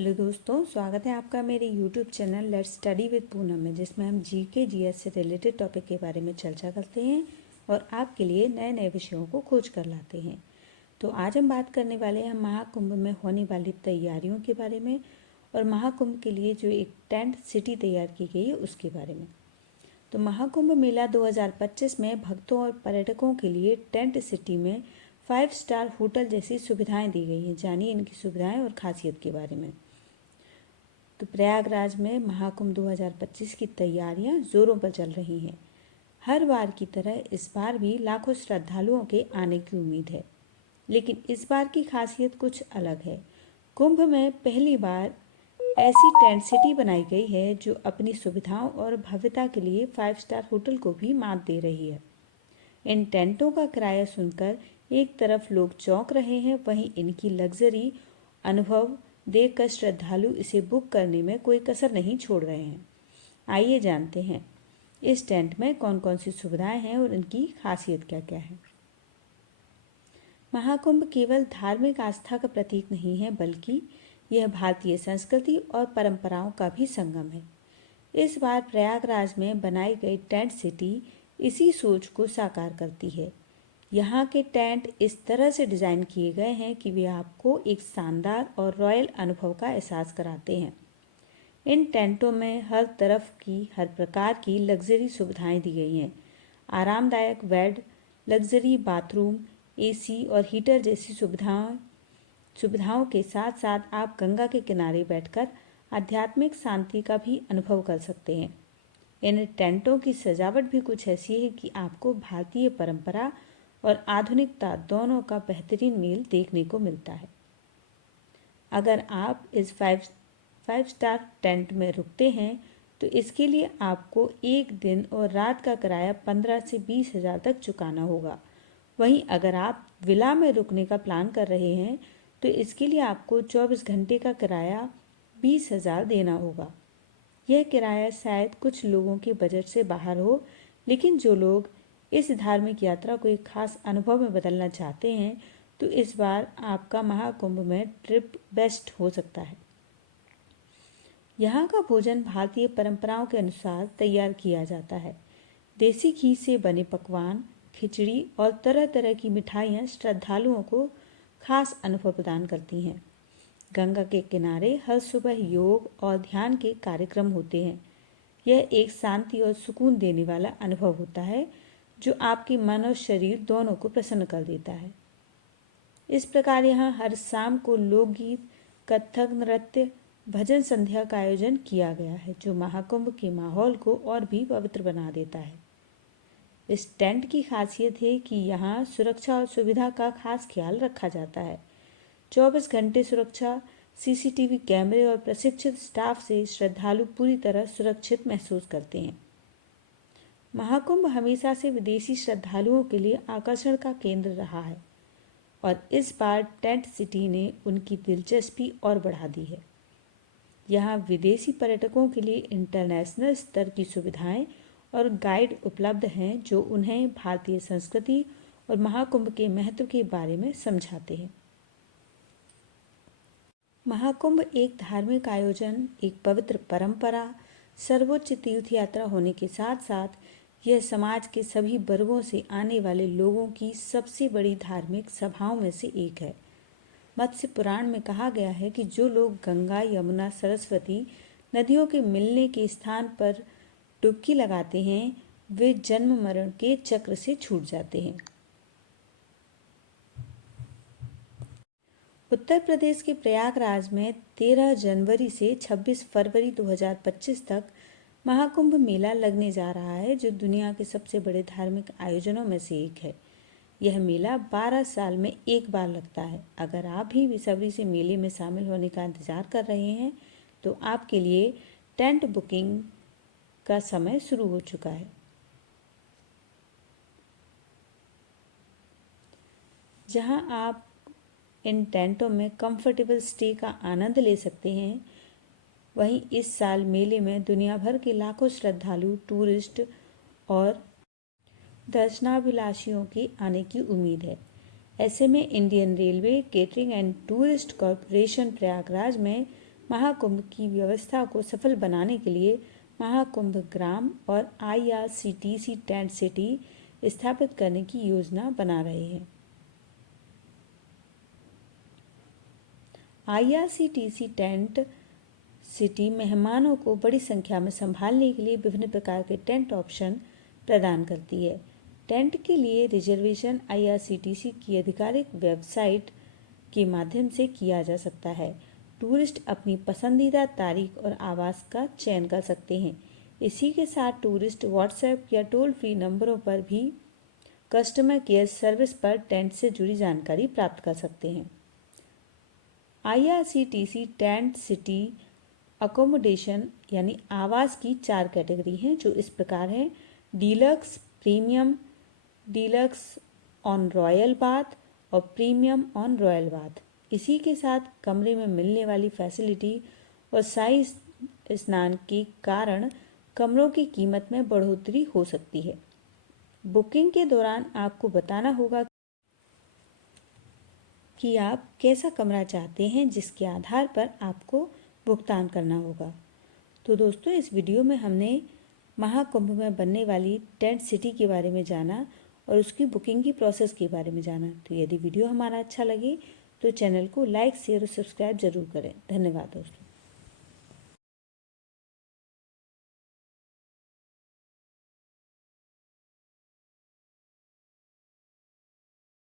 Hello दोस्तों, स्वागत है आपका मेरे YouTube channel let's study with Poonam में, जिसमें हम जीके जीएस से रिलेटेड टॉपिक के बारे में चर्चा करते हैं और आपके लिए नए नए विषयों को खोज कर लाते हैं। तो आज हम बात करने वाले हैं महाकुंभ में होने वाली तैयारियों के बारे में और महाकुंभ के लिए जो एक टेंट सिटी तैयार की गई है उसके बारे में। तो महाकुंभ मेला 2025 में भक्तों और पर्यटकों के लिए टेंट सिटी में 5 स्टार होटल जैसी सुविधाएं दी गई हैं। जानिए इनकी सुविधाएं और खासियत के बारे में। तो प्रयागराज में महाकुंभ 2025 की तैयारियां जोरों पर चल रही हैं। हर बार की तरह इस बार भी लाखों श्रद्धालुओं के आने की उम्मीद है, लेकिन इस बार की खासियत कुछ अलग है। कुंभ में पहली बार ऐसी टेंट सिटी बनाई गई है जो अपनी सुविधाओं और भव्यता के लिए 5 स्टार होटल को भी मात दे रही है। इन टेंटों का किराया सुनकर एक तरफ लोग चौंक रहे हैं, वहीं इनकी लग्जरी अनुभव देखकर श्रद्धालु इसे बुक करने में कोई कसर नहीं छोड़ रहे हैं। आइए जानते हैं इस टेंट में कौन कौन सी सुविधाएं हैं और इनकी खासियत क्या क्या है। महाकुंभ केवल धार्मिक आस्था का प्रतीक नहीं है, बल्कि यह भारतीय संस्कृति और परंपराओं का भी संगम है। इस बार प्रयागराज में बनाई गई टेंट सिटी इसी सोच को साकार करती है। यहाँ के टेंट इस तरह से डिज़ाइन किए गए हैं कि वे आपको एक शानदार और रॉयल अनुभव का एहसास कराते हैं। इन टेंटों में हर तरफ की हर प्रकार की लग्जरी सुविधाएं दी गई हैं। आरामदायक बेड, लग्जरी बाथरूम, एसी और हीटर जैसी सुविधाओं के साथ साथ आप गंगा के किनारे बैठकर आध्यात्मिक शांति का भी अनुभव कर सकते हैं। इन टेंटों की सजावट भी कुछ ऐसी है कि आपको भारतीय परंपरा और आधुनिकता दोनों का बेहतरीन मेल देखने को मिलता है। अगर आप इस फाइव स्टार टेंट में रुकते हैं तो इसके लिए आपको एक दिन और रात का किराया 15 से 20 हज़ार तक चुकाना होगा। वहीं अगर आप विला में रुकने का प्लान कर रहे हैं तो इसके लिए आपको 24 घंटे का किराया 20 हज़ार देना होगा। यह किराया शायद कुछ लोगों के बजट से बाहर हो, लेकिन जो लोग इस धार्मिक यात्रा को एक खास अनुभव में बदलना चाहते हैं तो इस बार आपका महाकुंभ में ट्रिप बेस्ट हो सकता है। यहाँ का भोजन भारतीय परंपराओं के अनुसार तैयार किया जाता है। देसी घी से बने पकवान, खिचड़ी और तरह तरह की मिठाइयाँ श्रद्धालुओं को खास अनुभव प्रदान करती हैं। गंगा के किनारे हर सुबह योग और ध्यान के कार्यक्रम होते हैं। यह एक शांति और सुकून देने वाला अनुभव होता है जो आपके मन और शरीर दोनों को प्रसन्न कर देता है। इस प्रकार यहाँ हर शाम को लोकगीत, कथक नृत्य, भजन संध्या का आयोजन किया गया है, जो महाकुंभ के माहौल को और भी पवित्र बना देता है। इस टेंट की खासियत है कि यहाँ सुरक्षा और सुविधा का खास ख्याल रखा जाता है। 24 घंटे सुरक्षा, सीसीटीवी कैमरे और प्रशिक्षित स्टाफ से श्रद्धालु पूरी तरह सुरक्षित महसूस करते हैं। महाकुंभ हमेशा से विदेशी श्रद्धालुओं के लिए आकर्षण का केंद्र रहा है और इस बार टेंट सिटी ने उनकी दिलचस्पी और बढ़ा दी है। यहाँ विदेशी पर्यटकों के लिए इंटरनेशनल स्तर की सुविधाएं और गाइड उपलब्ध हैं जो उन्हें भारतीय संस्कृति और महाकुंभ के महत्व के बारे में समझाते हैं। महाकुंभ एक धार्मिक आयोजन, एक पवित्र परंपरा, सर्वोच्च तीर्थ यात्रा होने के साथ साथ यह समाज के सभी वर्गों से आने वाले लोगों की सबसे बड़ी धार्मिक सभाओं में से एक है। मत्स्य पुराण में कहा गया है कि जो लोग गंगा, यमुना, सरस्वती नदियों के मिलने के स्थान पर डुबकी लगाते हैं वे जन्म मरण के चक्र से छूट जाते हैं। उत्तर प्रदेश के प्रयागराज में 13 जनवरी से 26 फरवरी 2025 तक महाकुंभ मेला लगने जा रहा है, जो दुनिया के सबसे बड़े धार्मिक आयोजनों में से एक है। यह मेला 12 साल में एक बार लगता है। अगर आप भी बेसब्री से मेले में शामिल होने का इंतजार कर रहे हैं तो आपके लिए टेंट बुकिंग का समय शुरू हो चुका है। जहां आप इन टेंटों में कंफर्टेबल स्टे का आनंद ले सकते हैं, वहीं इस साल मेले में दुनिया भर के लाखों श्रद्धालु, टूरिस्ट और दर्शनाभिलाषियों के आने की उम्मीद है। ऐसे में Indian railway catering and tourist corporation Prayagraj में महाकुंभ की व्यवस्था को सफल बनाने के लिए महाकुंभ ग्राम और IRCTC टेंट सिटी स्थापित करने की योजना बना रहे हैं। IRCTC टेंट सिटी मेहमानों को बड़ी संख्या में संभालने के लिए विभिन्न प्रकार के टेंट ऑप्शन प्रदान करती है। टेंट के लिए रिजर्वेशन IRCTC की आधिकारिक वेबसाइट के माध्यम से किया जा सकता है। टूरिस्ट अपनी पसंदीदा तारीख और आवास का चयन कर सकते हैं। इसी के साथ टूरिस्ट व्हाट्सएप या टोल फ्री नंबरों पर भी कस्टमर केयर सर्विस पर टेंट से जुड़ी जानकारी प्राप्त कर सकते हैं। IRCTC टेंट सिटी अकोमोडेशन यानी आवास की 4 कैटेगरी हैं, जो इस प्रकार हैं: deluxe, premium, deluxe on royal bath और प्रीमियम ऑन रॉयल बाथ। इसी के साथ कमरे में मिलने वाली फैसिलिटी और शाही स्नान के कारण कमरों की कीमत में बढ़ोतरी हो सकती है। बुकिंग के दौरान आपको बताना होगा कि आप कैसा कमरा चाहते हैं, जिसके आधार पर आपको भुगतान करना होगा। तो दोस्तों, इस वीडियो में हमने महाकुंभ में बनने वाली टेंट सिटी के बारे में जाना और उसकी बुकिंग की प्रोसेस के बारे में जाना। तो यदि वीडियो हमारा अच्छा लगे तो चैनल को लाइक, शेयर और सब्सक्राइब जरूर करें। धन्यवाद दोस्तों।